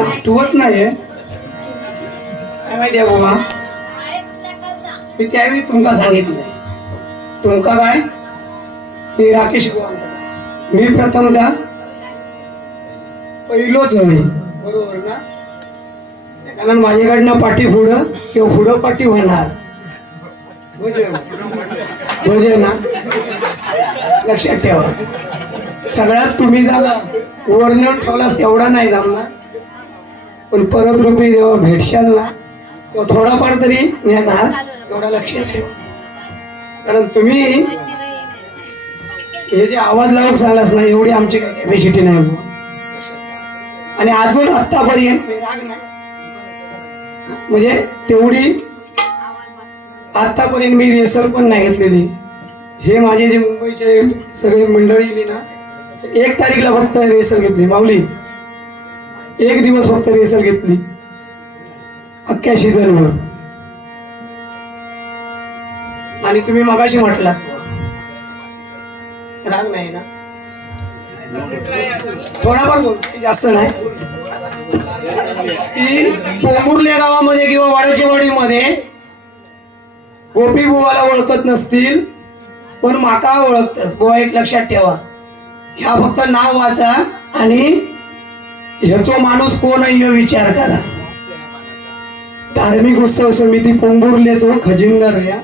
आठवत नाही काय माहिती आहे बाबा. मी त्यावेळी तुमका सांगितलं तुमका काय मी राकेश बुवा मी प्रथमतः पहिलोच होय बरोबर ना. कारण माझ्याकडनं पाठी पुढं किंवा पुढं पाठी होणार म्हणजे ना लक्षात ठेवा. सगळ्यात तुम्ही जागा वर नेऊन ठेवलास तेवढा नाही जमणार पण परत रुपये जेव्हा भेटशाल ना तेव्हा थोडाफार तरी नेणार तेवढा लक्षात ठेवा. कारण तुम्ही हे जे आवाज लावूक सांगलास ना एवढी आमची काही कॅपॅसिटी नाही बुवा. आणि अजून आत्तापर्यंत म्हणजे तेवढी आतापर्यंत मी रिहर्सल पण नाही घेतलेली. हे माझे जे मुंबईचे सगळे मंडळी ना 1 तारीखला फक्त रिहर्सल घेतली माऊली. 1 दिवस फक्त रिहर्सल घेतली अख्ख्या सीझनवर. आणि तुम्ही मगाशी म्हटला राग नाही ना थोडाफार बोलतो जास्त नाही की पोंबुर्ले गावामध्ये किंवा वाड्याच्या वाडीमध्ये गोपी बुवाला ओळखत नसतील पण माका ओळखतस बुवा. एक लक्षात ठेवा ह्या फक्त नाव वाचा आणि ह्याचो माणूस कोण आहे हे विचार करा. धार्मिक उत्सव समिती पोंबुर्लेचो खजिनदार या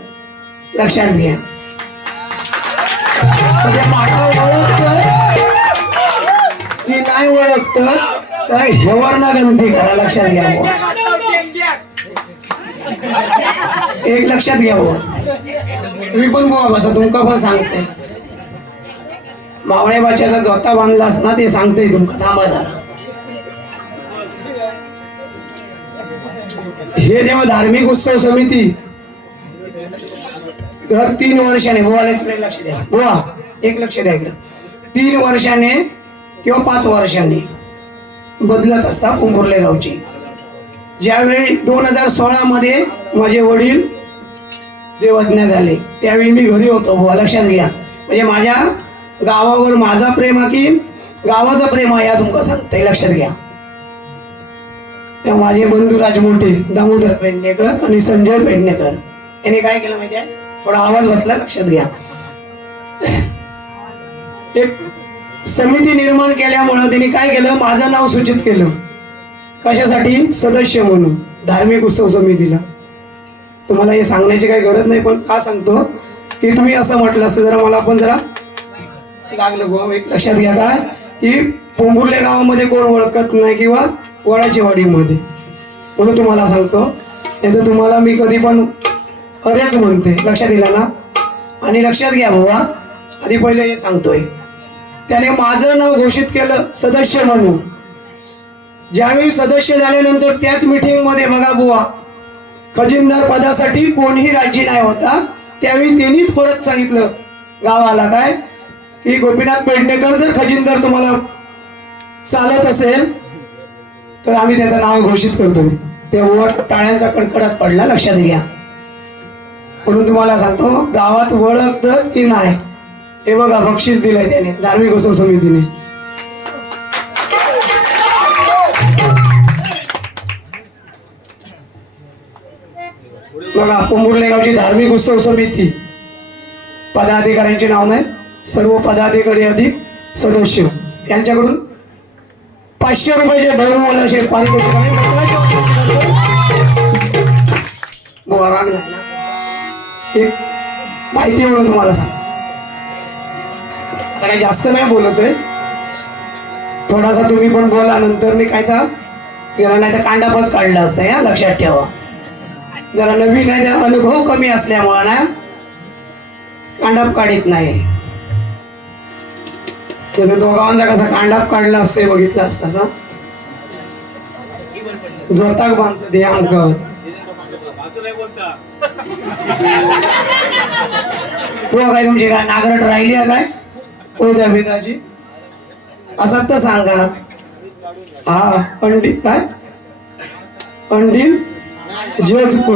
लक्षात घ्या. म्हणजे माका ओळखत की नाही ओळखत तर ह्यावर ना गणती करा. लक्षात घ्या बुवा. एक लक्षात घ्या बुवा. मी पण बुवा बसा तुमका पण सांगते मावळे बाच्याचा जोता बांधलास ना ते सांगते तुमका थांबा जरा. हे जेव्हा धार्मिक उत्सव समिती दर 3 वर्षाने बुवा एक लक्ष द्या बुवा एक लक्ष द्या इकडं 3 वर्षाने किंवा 5 वर्षांनी बदलत असता पोंबुर्ले गावची. ज्यावेळी 2016 मध्ये माझे वडील देवज्ञ झाले त्यावेळी मी घरी होतो बुवा. लक्षात घ्या. म्हणजे माझ्या गावावर माझा प्रेम आहे की गावाचा प्रेम आहे या तुमका सांगते लक्षात घ्या. तेव्हा माझे बंधू राजमोठे दामोदर पेडणेकर आणि संजय पेडणेकर यांनी काय केलं माहिती आहे थोडा आवाज बसला लक्षात घ्या. एक समिती निर्माण केल्यामुळं त्यांनी काय केलं माझं नाव सूचित केलं कशासाठी सदस्य म्हणून धार्मिक उत्सव समितीला. तुम्हाला हे सांगण्याची काही गरज नाही पण का सांगतो की तुम्ही असं म्हटलं असतं जरा मला पण जरा लागलं बुवा. एक लक्षात घ्या काय की पोंबुर्ले गावामध्ये कोण ओळखत नाही किंवा वडाच्या वाडीमध्ये म्हणून तुम्हाला सांगतो. नाही तुम्हाला मी कधी पण अरेच म्हणते लक्षात दिलं ना. आणि लक्षात घ्या बुवा आधी पहिले हे सांगतोय त्याने माझं नाव घोषित केलं सदस्य म्हणून. ज्यावेळी सदस्य झाल्यानंतर त्याच मीटिंग मध्ये बघा बुवा खजिनदार पदासाठी कोणीही राजी नाही होता. त्यावेळी त्यांनीच परत सांगितलं गावाला काय की गोपीनाथ पेडणेकर जर खजिनदार तुम्हाला चालत असेल तर आम्ही त्याचं नाव घोषित करतोय. तेव्हा टाळ्यांचा कडकडाट पडला लक्षात घ्या. म्हणून तुम्हाला सांगतो गावात ओळखतात की नाही हे बघा बक्षीस दिलंय त्याने धार्मिक उत्सव समितीने. बघा पोंबुर्ले गावची धार्मिक उत्सव समिती पदाधिकाऱ्यांचे नाव नाही सर्व पदाधिकारी अधिक सदस्य यांच्याकडून 500 रुपयाचे बहुमोल असे पारितोषिक एक माहिती म्हणून तुम्हाला सांग. आता काही जास्त नाही बोलतोय थोडासा तुम्ही पण बोला नंतर मी काय तर नाही तर कांडापाच काढला असतं या लक्षात ठेवा. जरा नवीन आहे त्या अनुभव कमी असल्यामुळे ना कांडाप काढीत नाही. दोघांचा कसा कांडाप काढला असते बघितलं असता ना जोताक बांधतो ते अंक काय तुमची काय नागरट राहिली आहे काय कोणत्या भेदाची असं तर सांगा. हा पंडित काय अंडील झेजको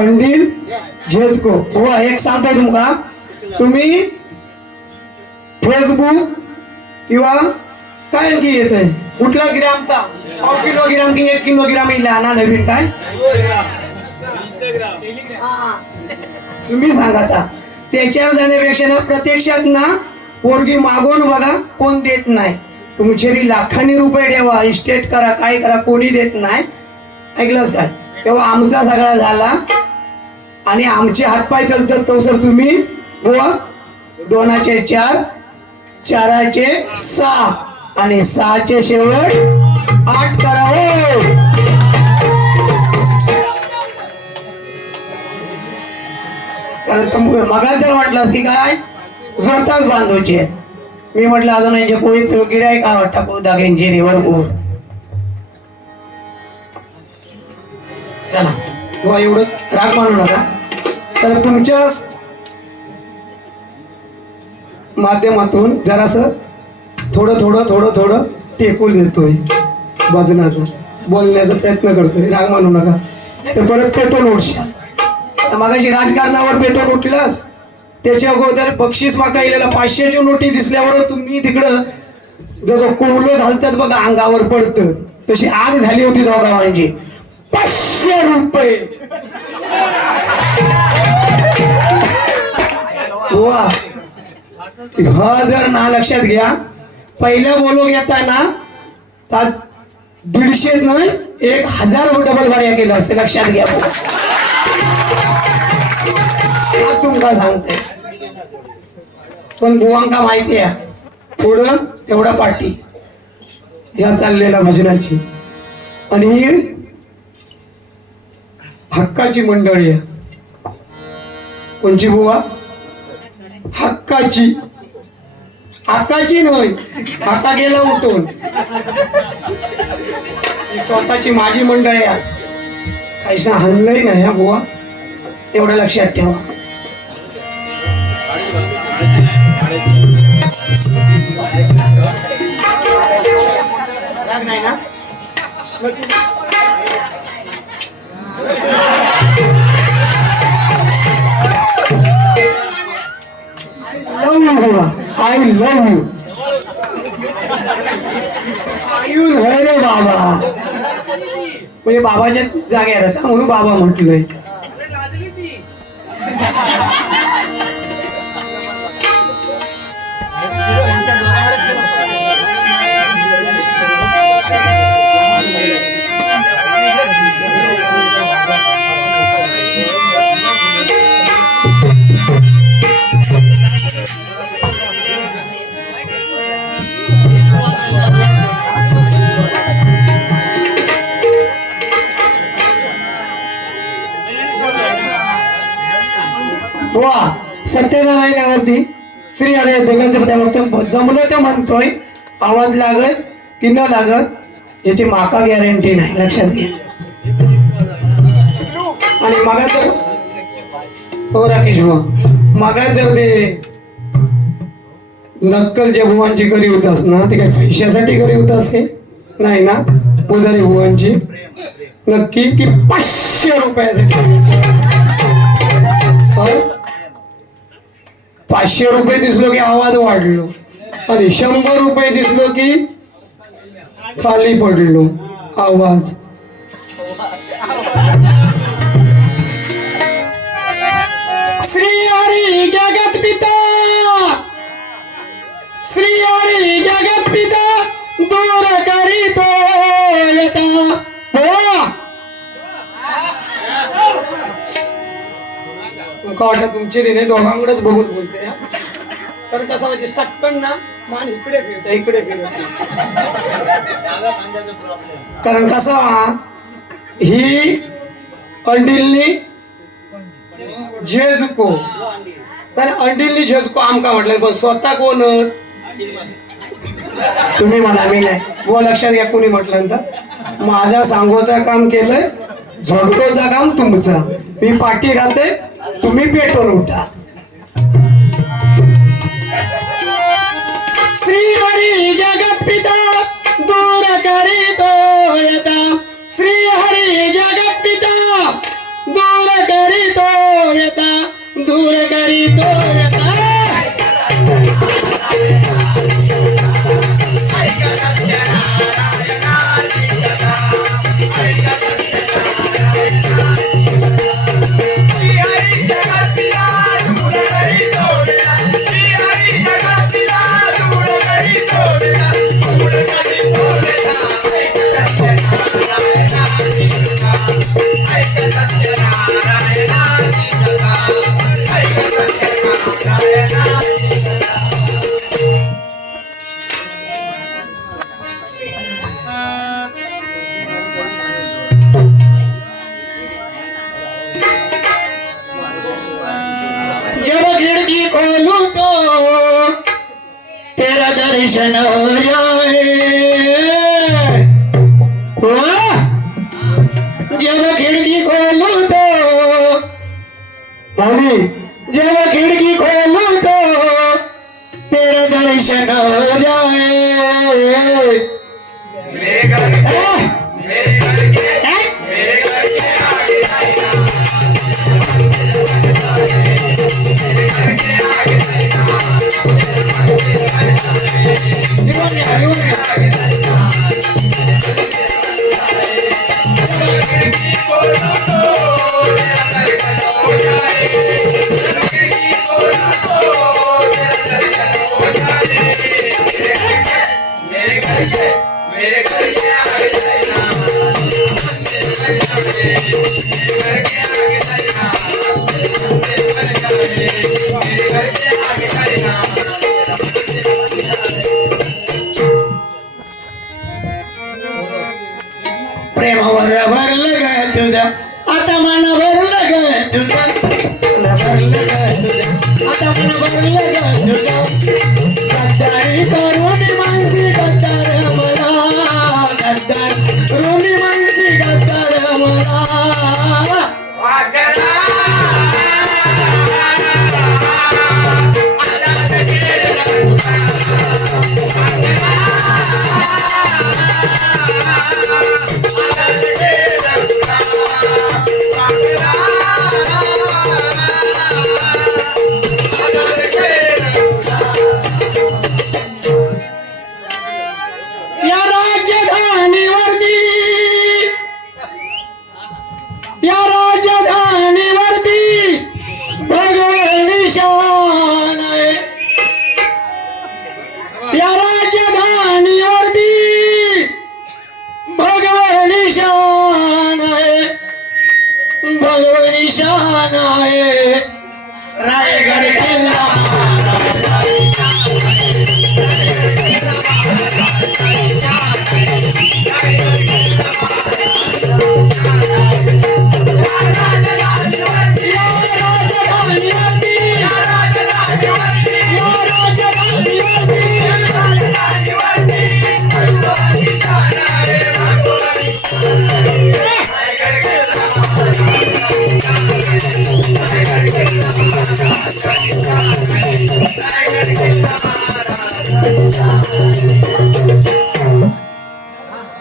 अंडील झेजको हो. एक सांगतो तुमका तुम्ही फेसबुक किंवा काय आणखी येत आहे कुठला ग्राम था 1 किलोग्राम की 1 किलोग्राम इला ना नवीन काय तुम्ही सांगा आता त्याच्यावर जाण्यापेक्षा ना प्रत्यक्षात ना पोरगी मागून बघा कोण देत नाही तुमचे लाखांनी रुपये ठेवा इस्टेट करा काय करा कोणी देत नाही ऐकलंच काय तेव्हा आमचा सगळा झाला आणि आमचे हातपाय चालतात तो सर तुम्ही बुवा 2चे 4 4चे 6 आणि 6चे शेवट 8 करा हो कारण मगा तर म्हटलं की काय जोरताक बांधूचे मी म्हटलं अजून यांचे कोळी गिराय काय वाटतं को दागेंचे भरपूर चला बुवा एवढंच राग मानू नका तर तुमच्या माध्यमातून जरासं थोडं टेकूल देतोय भजनाचं बोलण्याचा प्रयत्न करतोय राग मानू नका नाही परत पेटून उठशाल मगाशी राजकारणावर पेटून उठलास त्याच्या अगोदर बक्षीस माका इलेला 500ची नोटी दिसल्यावर तुम्ही तिकडं जसं कोवलं घालतात बघा अंगावर पडतं तशी आग झाली होती दोघांची 500 रुपये वा हा जर ना लक्षात घ्या पहिल्या बोलो घेताना 150 नाही 1000 डबल भार्या केलं असते लक्षात घ्या तुमका सांगते पण बुवांका माहिती आहे पुढं तेवढा पाठी ह्या चाललेल्या भजनाची आणि ही हक्काची मंडळी आहे कोणची बुवा हक्काची हक्काची नाही आता गेला उठून स्वतःची माझी मंडळी आहे काहीसा हल्लही नाही हा बुवा एवढं लक्षात ठेवा नाही ना आय लव यू आयुन है रे बाबा म्हणजे बाबाच्या जागेवर होता म्हणून बाबा म्हटलंय वा सत्यनारायणावरती श्री हरे दोघांचं जमलं ते म्हणतोय आवाज लागत की न लागत याची माका गॅरंटी नाही लक्षात घ्या आणि मागा तर हो राकेश बुवा मागा तर ते नक्कल ज्या बुवांची करी होतास ना ते काय पैशासाठी करी होत असे नाही ना पुजारी बुवांची नक्की की 500 रुपयासाठी 500 रुपये दिसलो की आवाज वाढलो आणि 100 रुपये दिसलो की खाली पडलो आवाज श्री हरी जगत पिता श्री हरी जगत पिता दूर करीतो तुमका वाटत तुमची रे दोघांकडेच बघून बोलते तर कसं म्हणजे सटकन ना मान इकडे फिरत कारण कसं ही अंडिलनी झेजुको तर अंडिलनी झेजुको आमका म्हटलं पण स्वतः कोण तुम्ही म्हणा मी नाही बुवा लक्षात घ्या कोणी म्हटलं तर माझा सांगोचं काम केलंय झोडकोचं काम तुमचं मी पाठी घालते तुम्ही पेटून उठा श्री हरी जगत पिता दूर करीतो यता श्री हरी जगत पिता दूर करीतो यता दूर करीतो यता Hare Krishna जब खिड़की खोलूं तो तेरा दर्शन हो जाए, वाह! जब खिड़की खोलूं तो मामी, जब खिड़की खोलूं तो तेरा दर्शन हो जाए। मेरे घर प्रेमावर भरलं ग तुझं आता मन भरलं ग तुझं, भरलं ग तुझं आता मन भरलं ग तुझं। गद्दारी करून मानसी गद्दार मला, गद्दार करून मानसी गद्दार मला। या राजधानीवरती भगवान शान आहे, या राजधानीवरती भगवान शान आहे, भगवान शान आहे। रायगड किल्ला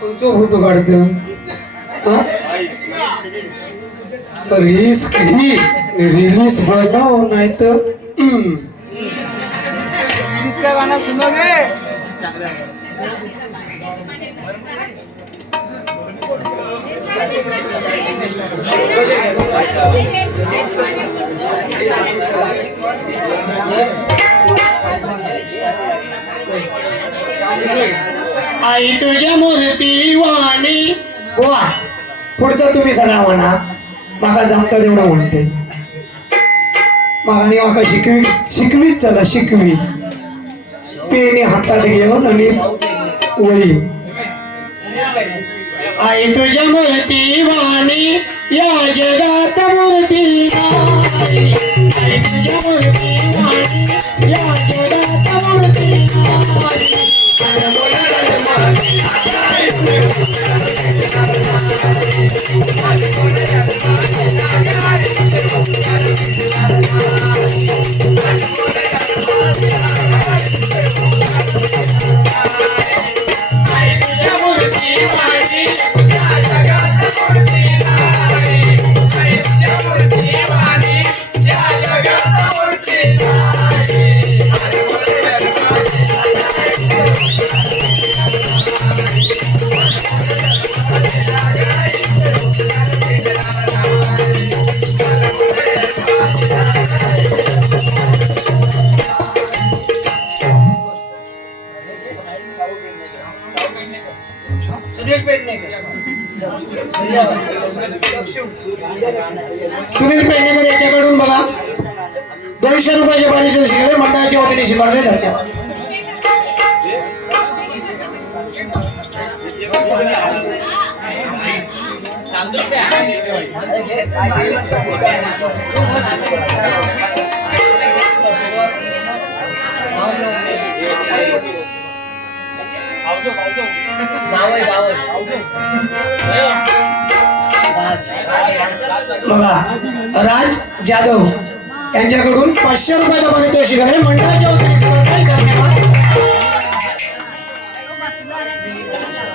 कोणचं फोटो काढतो रिस्क ही रिलीज बनाव नाही तर इसका गाना सुनोगे? आई तुझ्या मूर्ती वाणी वा पुढचं तुम्ही सगळा म्हणा, माका जमता तेवढं म्हणते मागाने माका शिकवीत चला शिकवी पेने हातात घेऊन आणि वळी। आई तुझ्या मूर्ती वाणी या जगात मूर्ती नाही, आई तुझ्या मूर्ती वाणी या जगात मूर्ती नाही। सुनील पेडणेकर सुनील पेडणेकर याच्याकडून बघा 200 रुपयाचे पारितोषिक शिकले मंडळाच्या वतीने शिकवले. धन्यवाद. बघा राज जाधव यांच्याकडून 500 रुपयाचा पारितोषिक आहे मंडळाच्या वतीने शिकवले. धन्यवाद.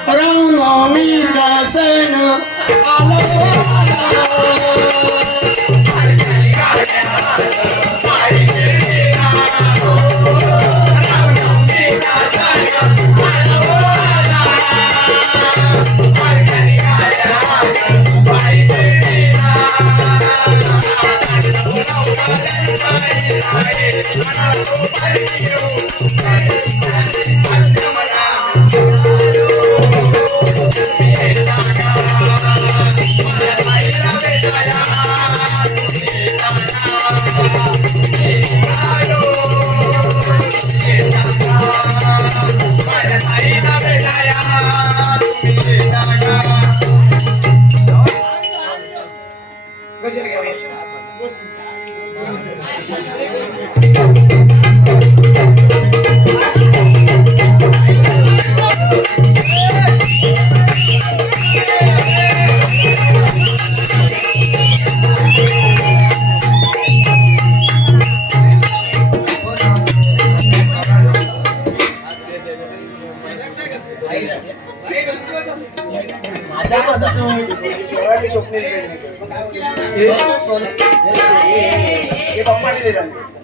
रामनवमीचा सण आला.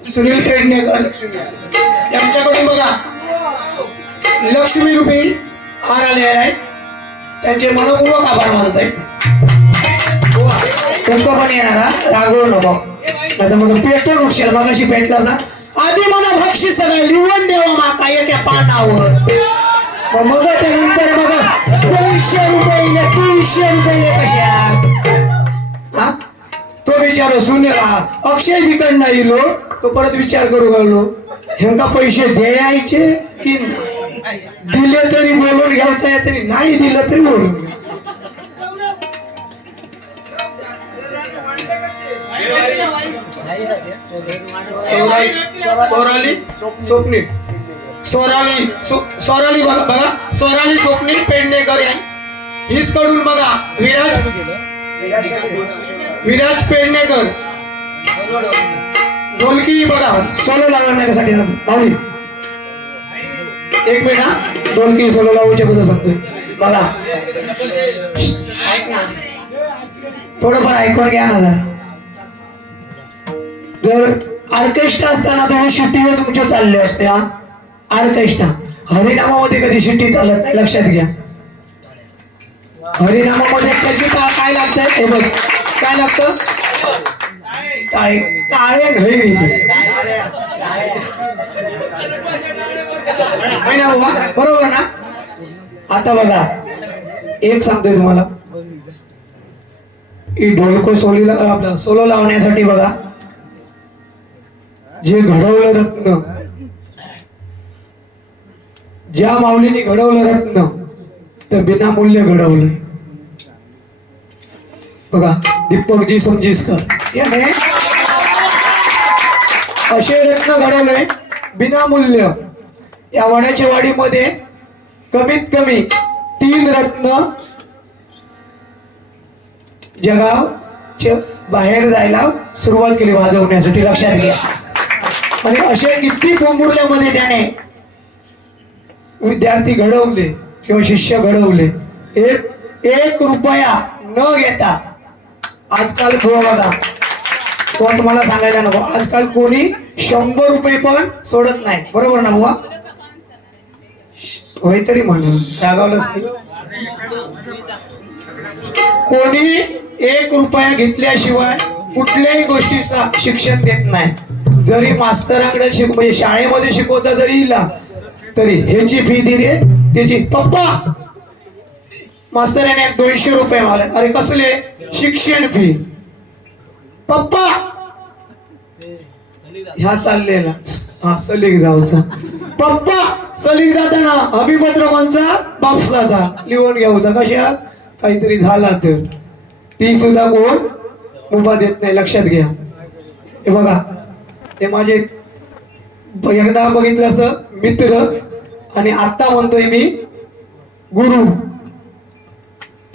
सुनील पेडणेकर यांच्याकडून बघा लक्ष्मी रुपी हार आलेला आहे. त्यांचे मनपूर्वक आभार मानतोय. तुमका पण येणारा रागवू नको आता मग पेटून उठशील. मग अशी पेटला ना आधी मला भक्षी सगळं लिहून देवा माका एका पानावर. मग त्यानंतर मग 200 रुपये 300 रुपये कशा हा तो विचार सुने अक्षय तिकडनं येलो तो परत विचार करू लागलो ह्यांका पैसे द्यायचे की नाही. दिले तरी बोलून घ्यायचं आहे तरी नाही दिलं तरी बोलून घ्या. सोराली स्वप्नील सोराली बघा सोराली स्वप्नील पेडणेकर हीच कडून बघा विराज पेडणेकर ढोलकी बघा सोलो लावण्यासाठी माऊली 1 मिनिट हा ढोलकी सोलो लावूच्या बद्दल सांगतोय बघा. ऐक ना थोडंफार ऐकून घ्या ना जरा. जर ऑर्केस्ट्रा असताना तुम्ही शिट्टीवर तुमच्या चालले असते हा ऑर्केस्ट्रा. हरिनामामध्ये कधी शिट्टी चालत नाही लक्षात घ्या. हरिनामामध्ये कधी काय लागतंय हे बघ काय लागतं टाळे टाळे नाही ना बाबा बरोबर ना. आता बघा एक सांगतोय तुम्हाला ढोलको सोलीला आपला सोलो लावण्यासाठी बघा जे घडवलं रत्न ज्या माऊलीने घडवलं रत्न तर बिनामूल्य घडवलंय बघा. दीपकजी समजीसकर याने असे रत्न घडवले बिनामूल्य. या वण्याच्या वाडीमध्ये कमीत कमी 3 रत्न जगाच्या बाहेर जायला सुरुवात केली वाजवण्यासाठी लक्षात घ्या. आणि असे किती पोंबुर्ल्यामध्ये त्याने विद्यार्थी घडवले किंवा शिष्य घडवले. 1 रुपया न घेता आजकाल बघा कोण तुम्हाला सांगायला नको आजकाल कोणी 100 रुपये पण सोडत नाही बरोबर ना बुवा. होय तरी म्हणून रागावलंच नाही. कोणी 1 रुपया घेतल्याशिवाय कुठल्याही गोष्टीचा शिक्षण देत नाही. जरी मास्तरांकडे म्हणजे शाळेमध्ये शिकवता जरी इला तरी ह्याची फी दिली त्याची पप्पा मास्तराने 200 रुपये मागले. अरे कसले? शिक्षण फी. पप्पा ह्या चाललेला हा सलीग जाऊचा. पप्पा सलीग जाताना अभिपत्र कोणचा? बापसाचा लिहून घ्यावचा. कशा काहीतरी झाला तर ती सुद्धा कोण मुभा देत नाही. लक्षात घ्या. हे बघा, हे माझे एकदा बघितलं असं मित्र आणि आता म्हणतोय मी गुरु.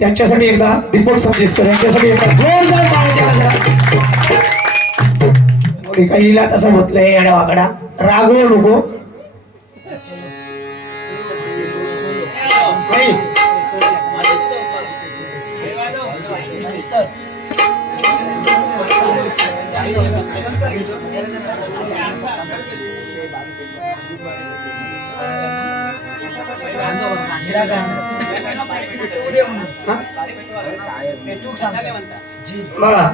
त्यांच्यासाठी एकदा दीपक संदेशकर यांच्यासाठी एकदा जोरदार टाळ्या द्या जरा. काही हिला तसं म्हटलंय येड्या वाकडा. रागवू नको. नाही. बघा,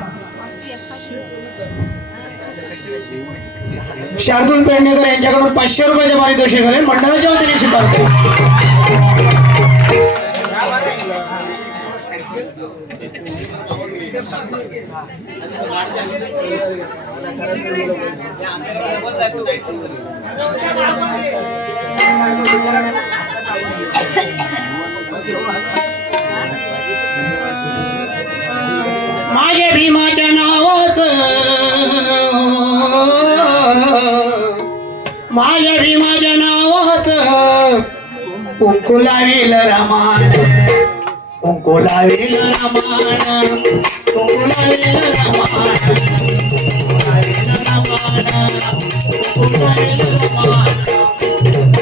शार्दूल पेडणेकर यांच्याकडून 500 रुपयाचे पारितोषिक आले. मंडळाच्या वतीने स्वीकारतो. माझ्या भीमाच्या नावाचं, माझ्या भीमाच्या नावाचं कुंकू लावील रमान, कुंकू लावील रमान, कुंकू लावील रमान,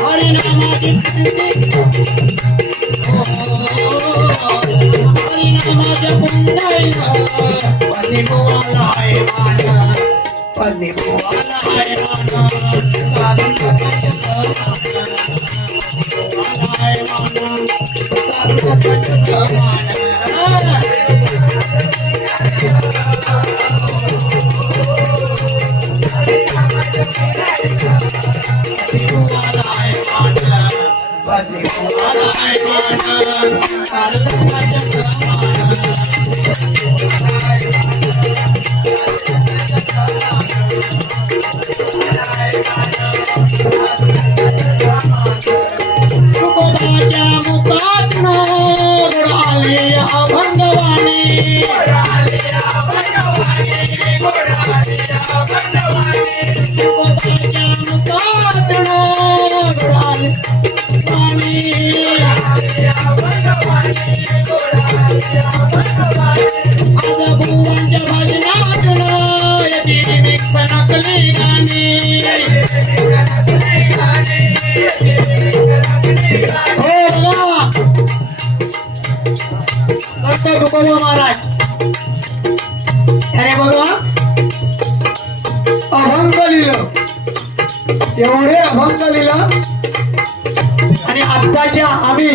हरिनामाची हरिनामाच्या कुंडाईला पत्नी बोवाला आहे माना, पत्नी बोवाला आहे माना, साधू सकाळच्या बोवाला आहे माना, साधू सकाळच्या माना. पत्नी बोवाला आहे माना, साधू सकाळच्या तुकोबाच्या मुखात गोडाले अभंगवाणी, तुकोबाच्या मुखात गोडाले आज बुवांच्या भजनातून येते मिक्स नकली गाणी. तुकोबा महाराज अरे बघा अभंग लिहिलं, एवढे अभंग लिहिलं. आणि आत्ताच्या आम्ही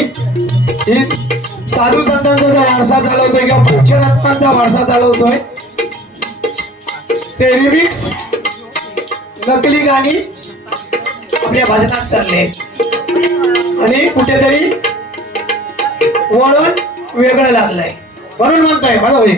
साधू संतांचा जो वारसा चालवतोय किंवा पंचरत्नांचा वारसा चालवतोय, ते रिमिक्स नकली गाणी आपल्या भजनात चालले आणि कुठेतरी वळण वेगळं लागलंय. म्हणून म्हणतोय माझा होईल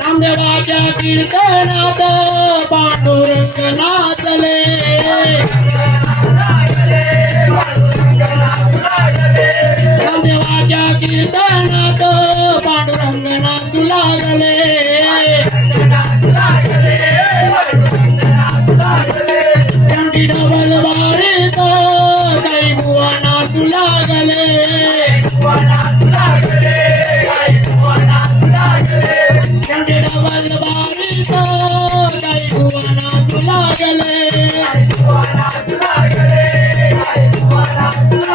नामदेवाच्या कीर्तनात पांडुरंग नाचले, देवाच्या कीर्तनात पांडुरंग नाचू लागले त्यांची डबल बारीत काही बुवा नाचू लागले त्यांची डबल बारीत काही बुवा नाचू लागले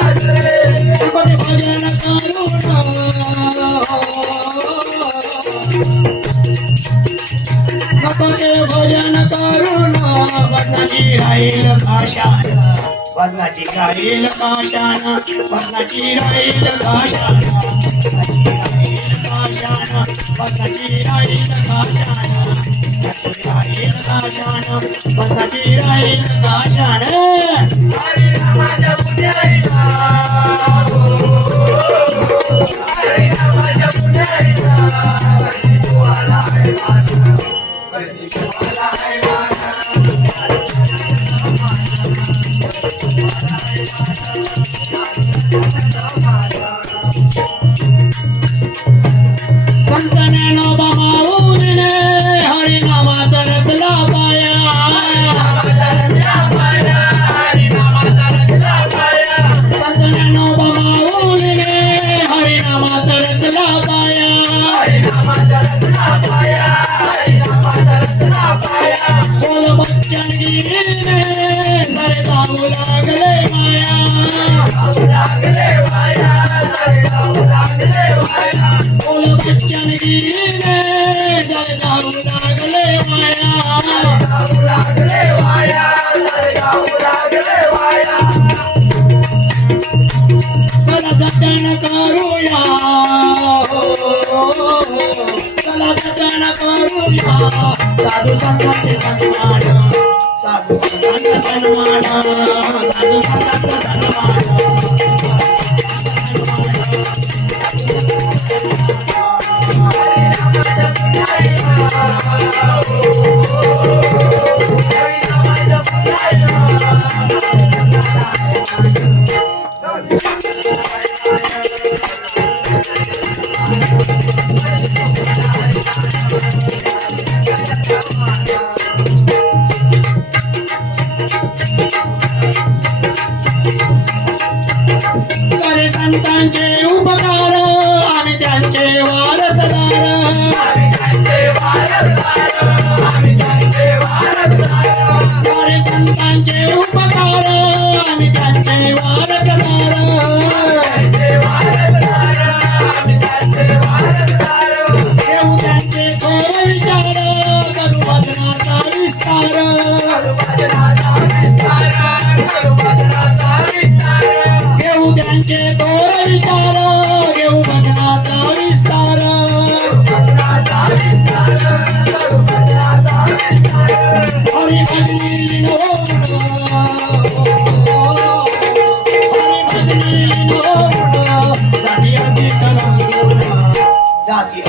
कोणी भजन करून कोणी भजन करून वदनाची राहील काशान वदनाची राहील काशान वदनाची राहील काशान वदनाची राहील काशान राहील काशान वदनाची राहील काशान संत ज्ञानोबा माऊलीने हरिनामाचा रचला पाया संत ज्ञानोबा माऊलीने हरिनामाचा रचला पाया बोल बच्चन गिरीने सरे जाऊ लागले माया बोल बच्चन गिरीने सरे जाऊ लागले माया चला जतन करूया चला जतन करूया साधू संतांचे सन्मान साधू संतांचा सन्मान साधू संतांचा सारे संतांचे उपकार आम्ही त्यांचे वारसदार सारे संतांचे उपकार आम्ही त्यांचे वारसदार देऊ त्यांचे थोर विचार करू भजनाचा विस्तार घेऊ त्यांचे थोर विचार घेऊ भजनाचा विस्तार हरी भजनी जाती अधिक जाती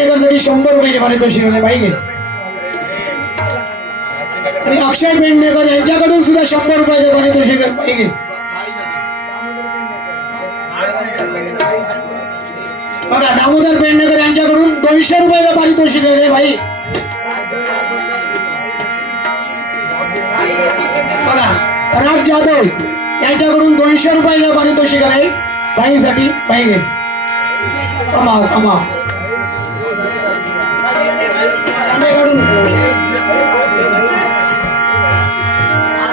पेडणेकरसाठी 100 रुपयाचे पारितोषिक आहे बाई घे. आणि अक्षय पेडणेकर यांच्याकडून सुद्धा 100 रुपयाचे पारितोषिक आहे बाई घे. बघा दामोदर पेडणेकर यांच्याकडून 200 रुपयाचं पारितोषिक आहे बाई. बघा राज जाधव यांच्याकडून 200 रुपयाचं पारितोषिक आहे बाईसाठी बाई घे. कमाव कमाव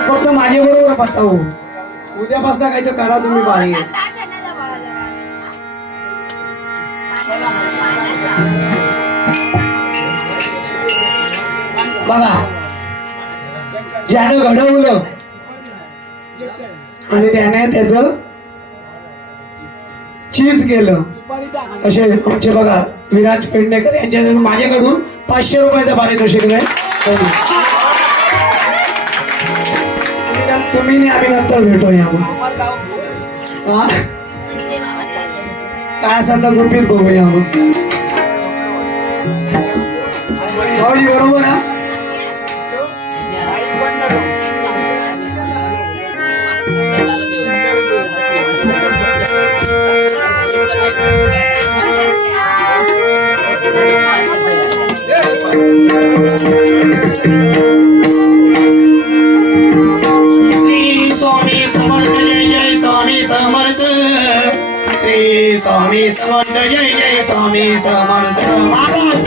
फक्त माझ्या बरोबर बसा हो. उद्यापासून काही तर करा तुम्ही बाई. बघा ज्यानं घडवलं आणि त्याने त्याचं चीज केलं असे आमचे बघा विराज पेडणेकर यांच्याकडून माझ्याकडून 500 रुपयाचं पारितोषिक आहे. तुम्ही नाही आम्ही नंतर भेटूया मग. हा? काय असं तर गुपित बघूया मग. भाऊजी बरोबर हा. श्री स्वामी समर्थ जय जय स्वामी समर्थ. श्री स्वामी समर्थ जय जय स्वामी समर्थ महाराज.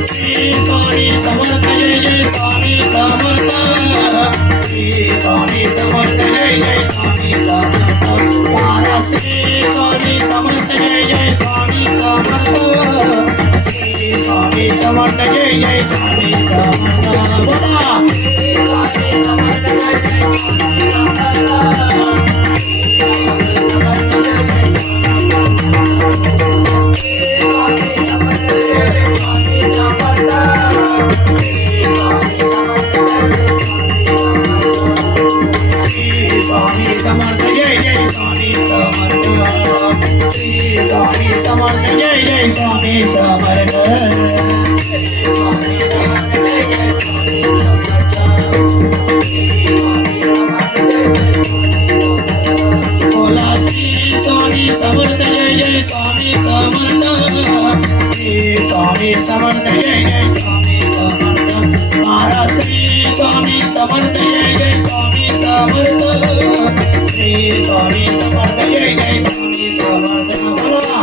श्री स्वामी समर्थ जय जय स्वामी समर्थ. श्री स्वामी समर्थ जय जय स्वामी समर्थ महाराज. श्री स्वामी समर्थ जय जय स्वामी समर्थ. श्री स्वामी समर्थ जय जय स्वामी समर्थ. बोला श्री स्वामी समर्थ जय जय स्वामी समर्थ. श्री स्वामी समर्थ जय जय स्वामी समर्थ. बोला श्री स्वामी समर्थ जय जय स्वामी समर्थ. श्री स्वामी समर्थ जय जय स्वामी समर्थ महाराज. श्री स्वामी समर्थ जय जय स्वामी समर्थ. श्री स्वामी समर्थ जय जय स्वामी समर्थ. बोला